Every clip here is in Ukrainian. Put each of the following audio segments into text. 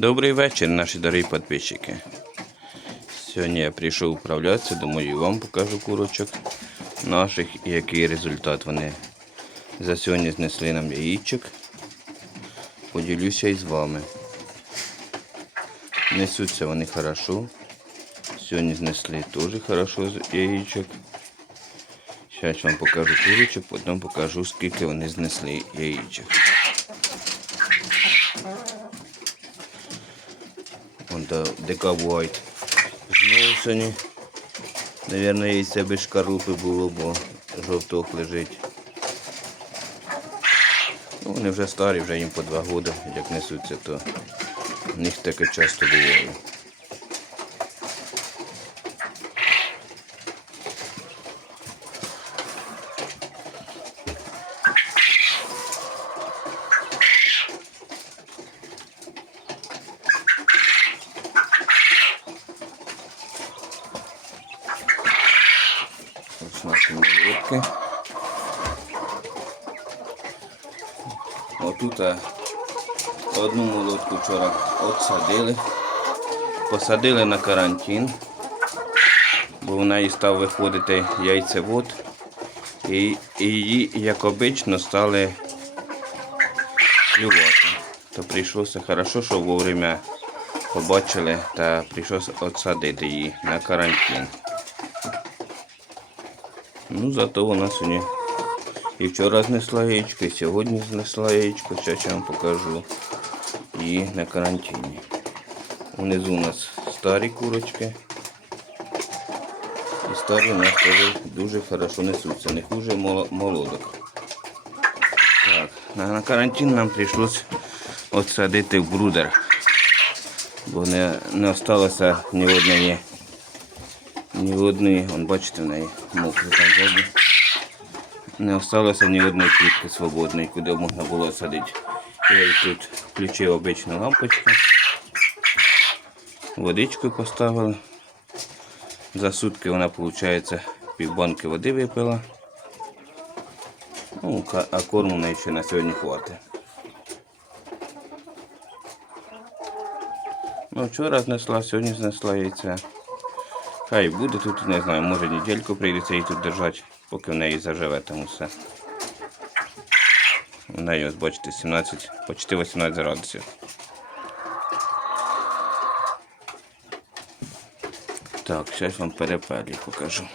Добрий вечір, наші дорогі підписчики. Сьогодні я прийшов управлятися, думаю, і вам покажу курочок наших і який результат вони за сьогодні знесли нам яєчок. Поділюся із вами. Несуться вони хорошо. Сьогодні знесли теж хорошо з яєчок. Зараз вам покажу курочок, потім покажу, скільки вони знесли яєчок. Та дека White. Знову сьогодні, мабуть, яйце без шкарлупи було, бо жовток лежить. Ну, вони вже старі, вже їм по два роки, як несуться, то в них таке часто буває. Наші молотки. Отут а, одну молотку вчора отсадили. Посадили на карантин, бо в неї став виходити яйцевод. І, її, як обично, стали клювати. То прийшлося хорошо, що вовремя побачили та прийшлося отсадити її на карантин. Ну, зато вона сьогодні і вчора знесла яєчко, і сьогодні знесла яєчко. Зараз я вам покажу її на карантині. Внизу у нас старі курочки. І старі у нас теж дуже хорошо несуться, не хуже молодок. Так, на, на карантин нам прийшлось отсадити в брудер, бо не, не осталося ні одної ні одної, вон бачите, в неї мокре там ззаду. Не осталося ні одної клітки свободної, куди можна було садити. Я тут включив обичну лампочку. Водичку поставили. За сутки вона, виходить, півбанки води випила. Ну, а корму неї ще на сьогодні хватить. Ну, вчора знесла, сьогодні знесла яйця. Хай буде тут, не знаю, може недельку прийдеться її тут держати, поки в неї заживе там усе. У неї, ось бачите, 17, почти 18 градусів. Так, зараз вам перепелі покажу.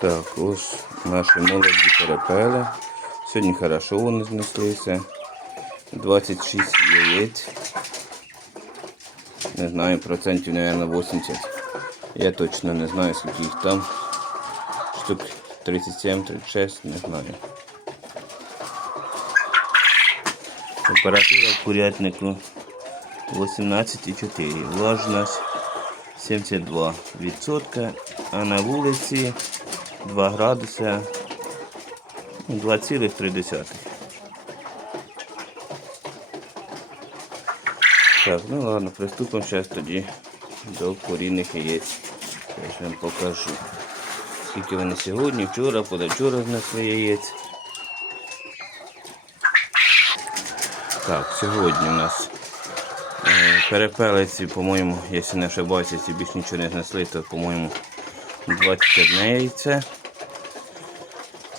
Так, ось наші молоді перепели. Сьогодні хорошо вони знеслися. 26 яєць. Не знаю, процентів, мабуть, 80. Я точно не знаю, скільки їх там. Штук 37-36, не знаю. Температура в курятнику 18,4. Влажність 72%, а на вулиці 2 градуси ну, 2,3. Так, ну ладно, приступимо зараз тоді до курінних яєць. Я вам покажу. Скільки вони сьогодні, вчора, позавчора знесли яєць. Так, сьогодні у нас е, перепелиці, по-моєму, якщо не ошибаюся, якщо більш нічого не знесли, то, по-моєму, 21 яйце.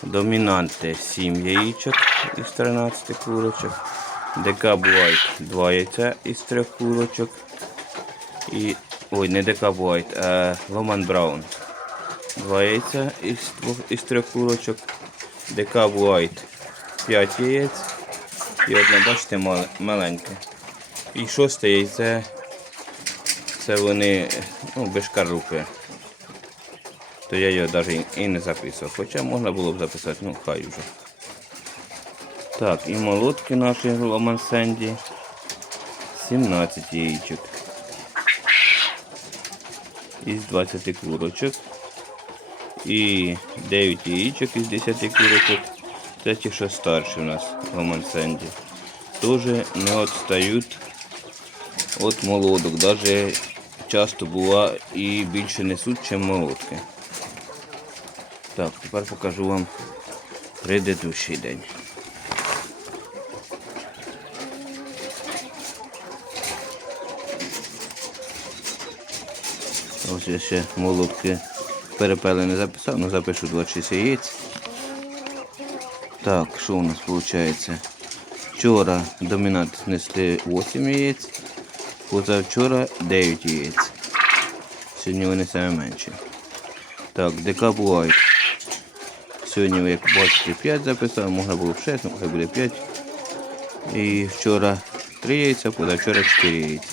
Домінанти 7 яєчок із 13 курочок. ДК White 2 яйця із 3 курочок. І, ой, не White, а Ломан Браун. 2 яйця із, із 3 курочок. ДК White 5 яєць. І одне, бачите, мал- маленьке. І шосте яйце. Це вони ну, без шкарлупи. То я його навіть і не записував. Хоча можна було б записати, ну хай вже. Так, і молотки наші Ломан Сенді. 17 яєчок. Із 20 курочок. І 9 яєчок із 10 курочок. Це ті, що старші у нас Ломан Сенді. Тоже не відстають від молодок. Даже часто буває і більше несуть, ніж молотки. Так, тепер покажу вам предыдущий день. Ось я ще молотки перепели не записав, але запишу 26 яєць. Так, що у нас виходить? Вчора домінант несли 8 яєць, позавчора 9 яєць. Сьогодні вони саме менші. Так, White. Сьогодні, як бачите, 5 записав, можна було б 6, ну хай буде 5. І вчора 3 яйця, позавчора 4 яйця.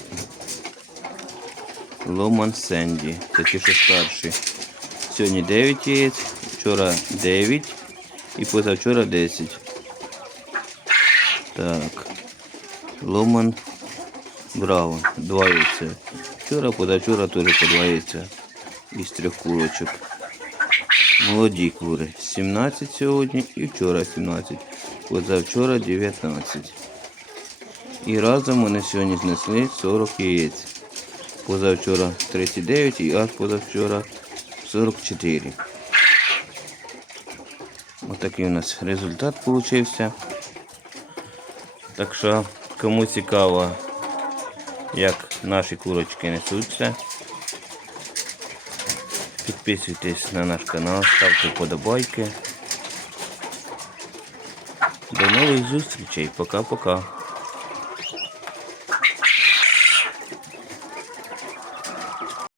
Ломан Сенді. Ті, що старші. Сьогодні 9 яєць, вчора 9 і позавчора 10. Так. Ломан Браун. 2 яйця. Вчора, позавчора теж по 2 яйця. Із трьох курочок. Молоді кури. 17 сьогодні і вчора 17. Позавчора 19. І разом вони сьогодні знесли 40 яєць. Позавчора 39 і аж позавчора 44. Отакий у нас результат получився. Так що, кому цікаво, як наші курочки несуться, підписуйтесь на наш канал, ставте вподобайки. До нових зустрічей. Пока-пока.